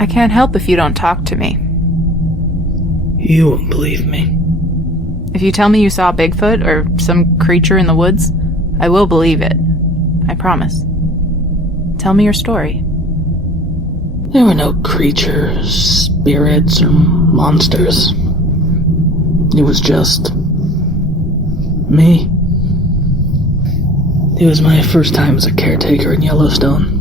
I can't help if you don't talk to me. You won't believe me. If you tell me you saw Bigfoot or some creature in the woods, I will believe it. I promise. Tell me your story. There were no creatures, spirits, or monsters. It was just me. It was my first time as a caretaker in Yellowstone.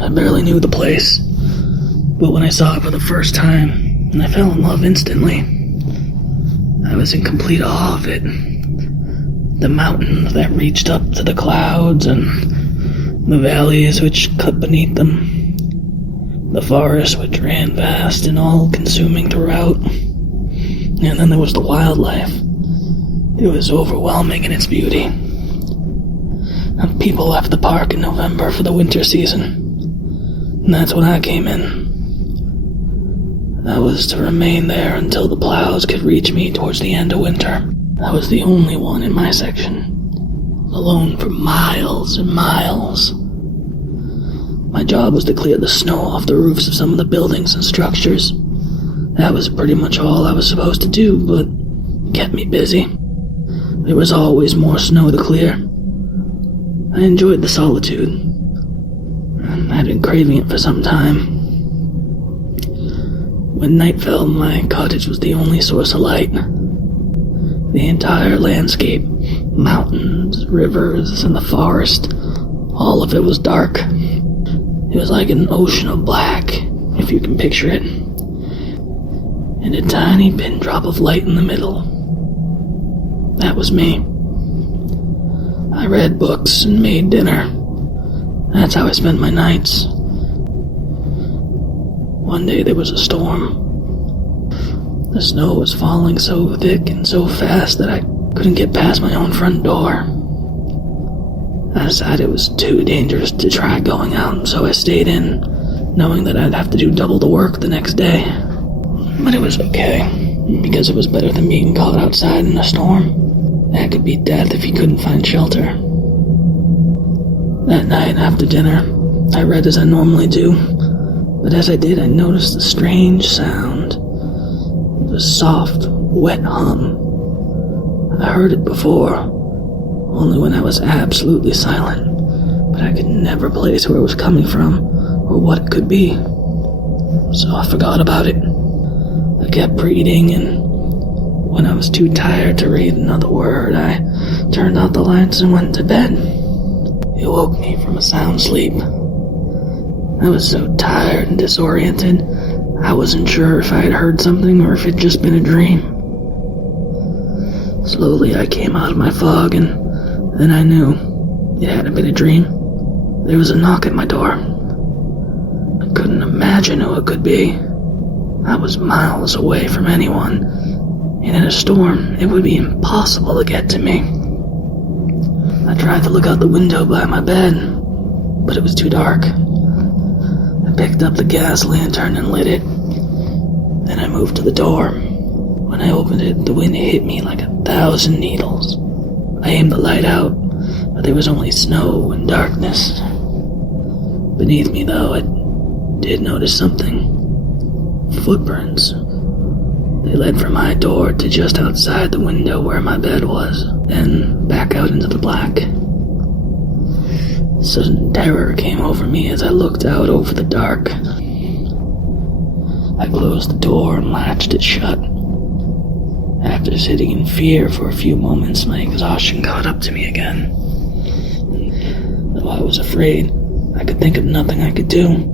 I barely knew the place, but when I saw it for the first time, and I fell in love instantly. I was in complete awe of it. The mountains that reached up to the clouds, and the valleys which cut beneath them. The forest which ran vast and all-consuming throughout. And then there was the wildlife. It was overwhelming in its beauty. People left the park in November for the winter season. And that's when I came in. I was to remain there until the plows could reach me towards the end of winter. I was the only one in my section. Alone for miles and miles. My job was to clear the snow off the roofs of some of the buildings and structures. That was pretty much all I was supposed to do, but it kept me busy. There was always more snow to clear. I enjoyed the solitude. I'd been craving it for some time. When night fell, my cottage was the only source of light. The entire landscape, mountains, rivers, and the forest, all of it was dark. It was like an ocean of black, if you can picture it. And a tiny pin drop of light in the middle. That was me. I read books and made dinner. That's how I spent my nights. One day there was a storm. The snow was falling so thick and so fast that I couldn't get past my own front door. I decided it was too dangerous to try going out, so I stayed in, knowing that I'd have to do double the work the next day. But it was okay, because it was better than being caught outside in a storm. That could be death if you couldn't find shelter. That night, after dinner, I read as I normally do, but as I did, I noticed a strange sound. It was a soft, wet hum. I heard it before, only when I was absolutely silent, but I could never place where it was coming from, or what it could be. So I forgot about it. I kept reading, and when I was too tired to read another word, I turned out the lights and went to bed. It woke me from a sound sleep. I was so tired and disoriented, I wasn't sure if I had heard something or if it'd just been a dream. Slowly I came out of my fog, and then I knew it hadn't been a dream. There was a knock at my door. I couldn't imagine who it could be. I was miles away from anyone, and in a storm, it would be impossible to get to me. I tried to look out the window by my bed, but it was too dark. I picked up the gas lantern and lit it. Then I moved to the door. When I opened it, the wind hit me like 1,000 needles. I aimed the light out, but there was only snow and darkness. Beneath me, though, I did notice something. Footprints. They led from my door to just outside the window where my bed was, then back out into the black. Sudden terror came over me as I looked out over the dark. I closed the door and latched it shut. After sitting in fear for a few moments, my exhaustion caught up to me again. Though I was afraid, I could think of nothing I could do.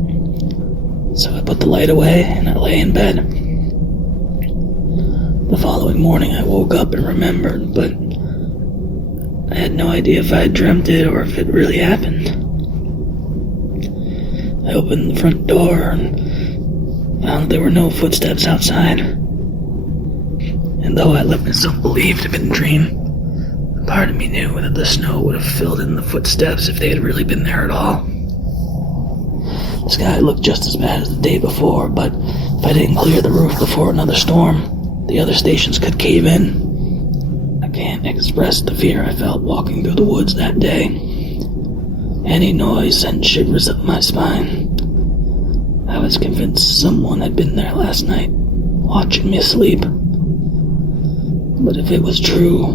So I put the light away and I lay in bed. The following morning I woke up and remembered, but I had no idea if I had dreamt it or if it really happened. I opened the front door and found there were no footsteps outside. And though I let myself believe it had been a dream, part of me knew that the snow would have filled in the footsteps if they had really been there at all. The sky looked just as bad as the day before, but if I didn't clear the roof before another storm, the other stations could cave in. I can't express the fear I felt walking through the woods that day. Any noise sent shivers up my spine. I was convinced someone had been there last night, watching me sleep. But if it was true,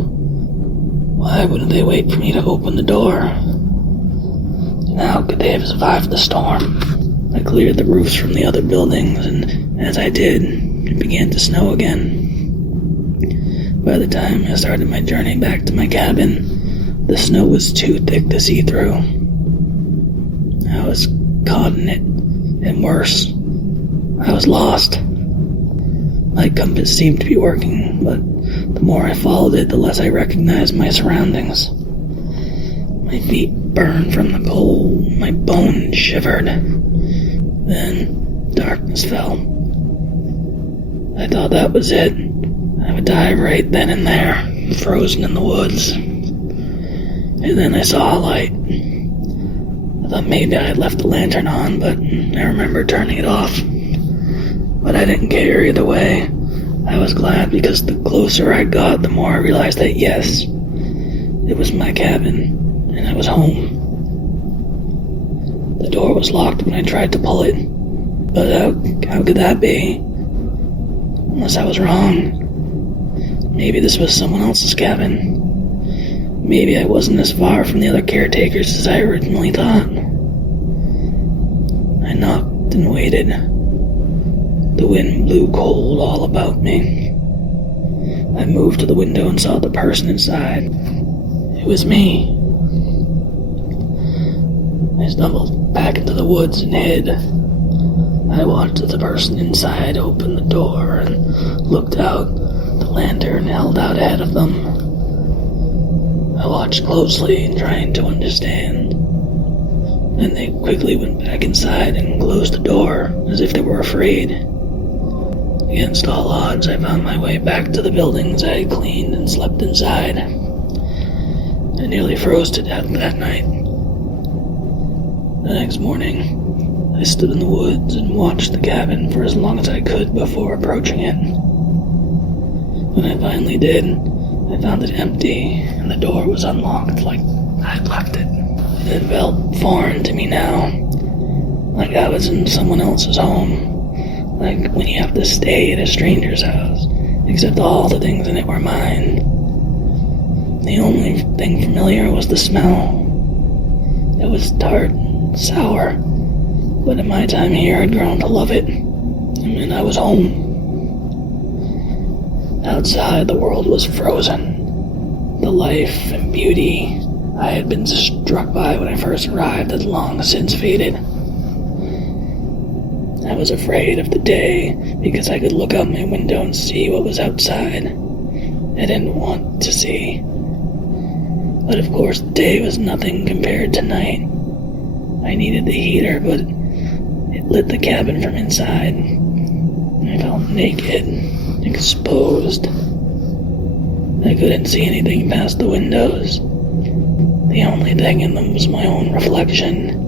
why wouldn't they wait for me to open the door? And how could they have survived the storm? I cleared the roofs from the other buildings, and as I did, it began to snow again. By the time I started my journey back to my cabin, the snow was too thick to see through. I was caught in it, and worse, I was lost. My compass seemed to be working, but the more I followed it, the less I recognized my surroundings. My feet burned from the cold, my bones shivered. Then, darkness fell. I thought that was it. I would die right then and there, frozen in the woods. And then I saw a light. I thought maybe I had left the lantern on, but I remember turning it off. But I didn't care either way. I was glad because the closer I got, the more I realized that yes, it was my cabin, and I was home. The door was locked when I tried to pull it, but how could that be? Unless I was wrong. Maybe this was someone else's cabin. Maybe I wasn't as far from the other caretakers as I originally thought. I knocked and waited. The wind blew cold all about me. I moved to the window and saw the person inside. It was me. I stumbled back into the woods and hid. I watched as the person inside opened the door and looked out, the lantern held out ahead of them. I watched closely, trying to understand. Then they quickly went back inside and closed the door, as if they were afraid. Against all odds, I found my way back to the buildings I had cleaned and slept inside. I nearly froze to death that night. The next morning, I stood in the woods and watched the cabin for as long as I could before approaching it. When I finally did, I found it empty, and the door was unlocked like I'd left it. It felt foreign to me now, like I was in someone else's home, like when you have to stay at a stranger's house, except all the things in it were mine. The only thing familiar was the smell. It was tart and sour, but in my time here I'd grown to love it, and I was home. Outside, the world was frozen. The life and beauty I had been struck by when I first arrived had long since faded. I was afraid of the day because I could look out my window and see what was outside. I didn't want to see. But of course, the day was nothing compared to night. I needed the heater, but it lit the cabin from inside. I felt naked, exposed. I couldn't see anything past the windows. The only thing in them was my own reflection.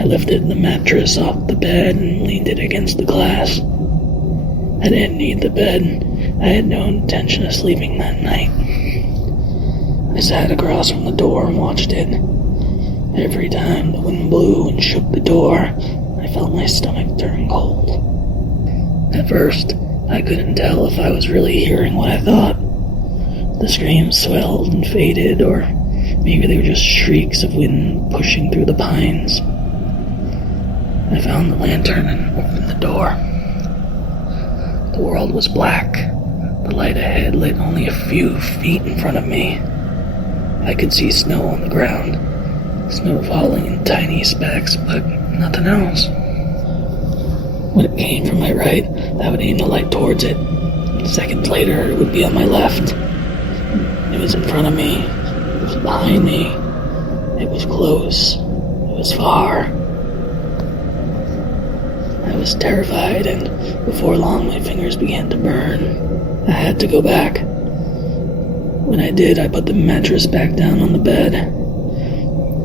I lifted the mattress off the bed and leaned it against the glass. I didn't need the bed. I had no intention of sleeping that night. I sat across from the door and watched it. Every time the wind blew and shook the door, I felt my stomach turn cold. At first, I couldn't tell if I was really hearing what I thought. The screams swelled and faded, or maybe they were just shrieks of wind pushing through the pines. I found the lantern and opened the door. The world was black. The light ahead lit only a few feet in front of me. I could see snow on the ground, snow falling in tiny specks, but nothing else. When it came from my right, I would aim the light towards it. Seconds later, it would be on my left. It was in front of me. It was behind me. It was close. It was far. I was terrified, and before long, my fingers began to burn. I had to go back. When I did, I put the mattress back down on the bed.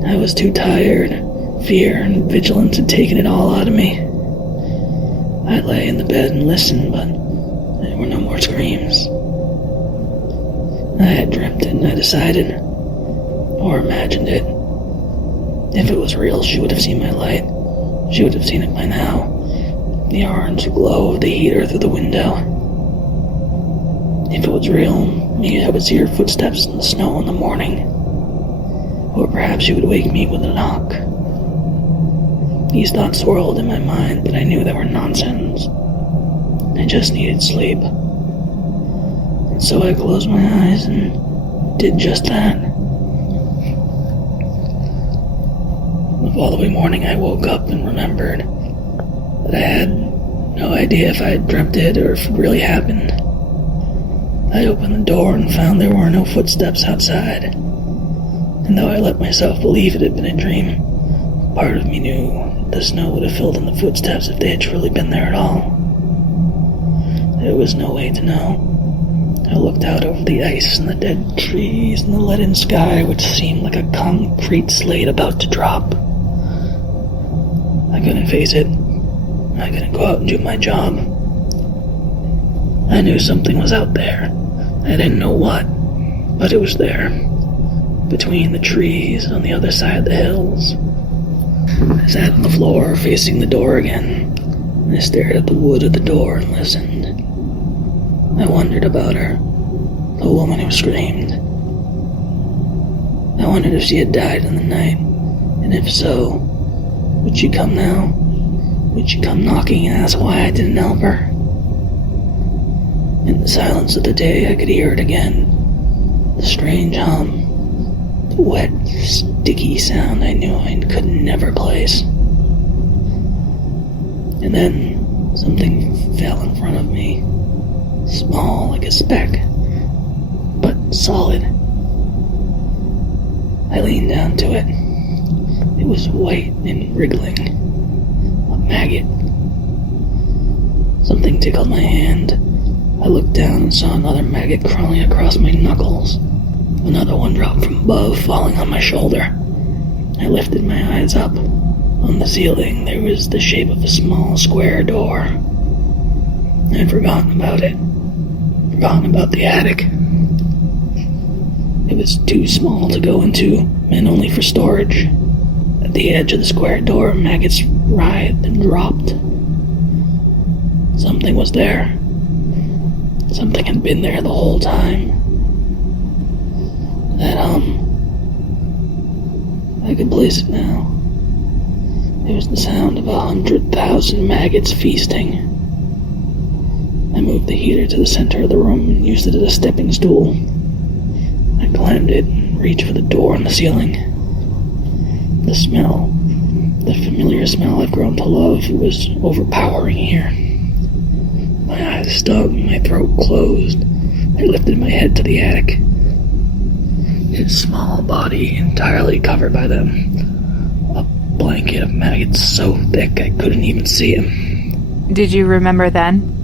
I was too tired. Fear and vigilance had taken it all out of me. I lay in the bed and listened, but there were no more screams. I had dreamt it, and I decided, or imagined it. If it was real, she would have seen my light. She would have seen it by now. The orange glow of the heater through the window. If it was real, maybe I would see her footsteps in the snow in the morning. Or perhaps she would wake me with a knock. These thoughts swirled in my mind, but I knew they were nonsense. I just needed sleep. And so I closed my eyes and did just that. The following morning I woke up and remembered that I had no idea if I had dreamt it or if it really happened. I opened the door and found there were no footsteps outside. And though I let myself believe it had been a dream, part of me knew the snow would have filled in the footsteps if they had truly been there at all. There was no way to know. I looked out over the ice and the dead trees and the leaden sky, which seemed like a concrete slate about to drop. I couldn't face it. I couldn't go out and do my job. I knew something was out there. I didn't know what, but it was there. Between the trees on the other side of the hills. I sat on the floor facing the door again. I stared at the wood of the door and listened. I wondered about her, the woman who screamed. I wondered if she had died in the night, and if so, would she come now? Would she come knocking and ask why I didn't help her? In the silence of the day, I could hear it again. The strange hum. The wet, sticky sound I knew I could never place. And then, something fell in front of me. Small like a speck, but solid. I leaned down to it. It was white and wriggling. A maggot. Something tickled my hand. I looked down and saw another maggot crawling across my knuckles. Another one dropped from above, falling on my shoulder. I lifted my eyes up. On the ceiling, there was the shape of a small square door. I had forgotten about it. Forgotten about the attic. It was too small to go into, meant only for storage. At the edge of the square door, maggots writhed and dropped. Something was there. Something had been there the whole time. That I could place it now. It was the sound of 100,000 maggots feasting. I moved the heater to the center of the room and used it as a stepping stool. I climbed it and reached for the door on the ceiling. The smell, the familiar smell I've grown to love, was overpowering here. My eyes stung, my throat closed. I lifted my head to the attic. His small body entirely covered by them. A blanket of maggots so thick I couldn't even see him. Did you remember then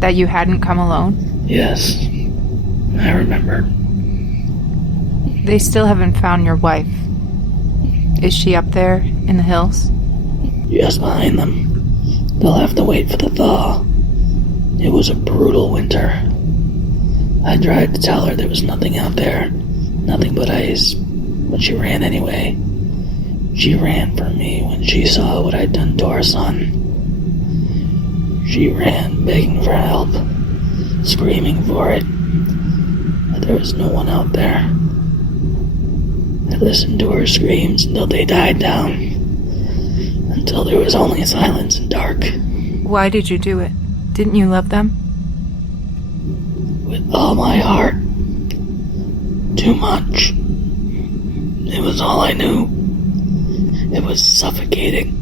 that you hadn't come alone? Yes, I remember. They still haven't found your wife. Is she up there in the hills? Just behind them. They'll have to wait for the thaw. It was a brutal winter. I tried to tell her there was nothing out there. Nothing but ice. But she ran anyway. She ran for me when she saw what I'd done to our son. She ran begging for help. Screaming for it. But there was no one out there. I listened to her screams until they died down. Until there was only silence and dark. Why did you do it? Didn't you love them? With all my heart. Too much. It was all I knew. It was suffocating.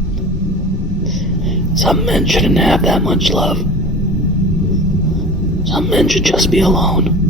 Some men shouldn't have that much love. Some men should just be alone.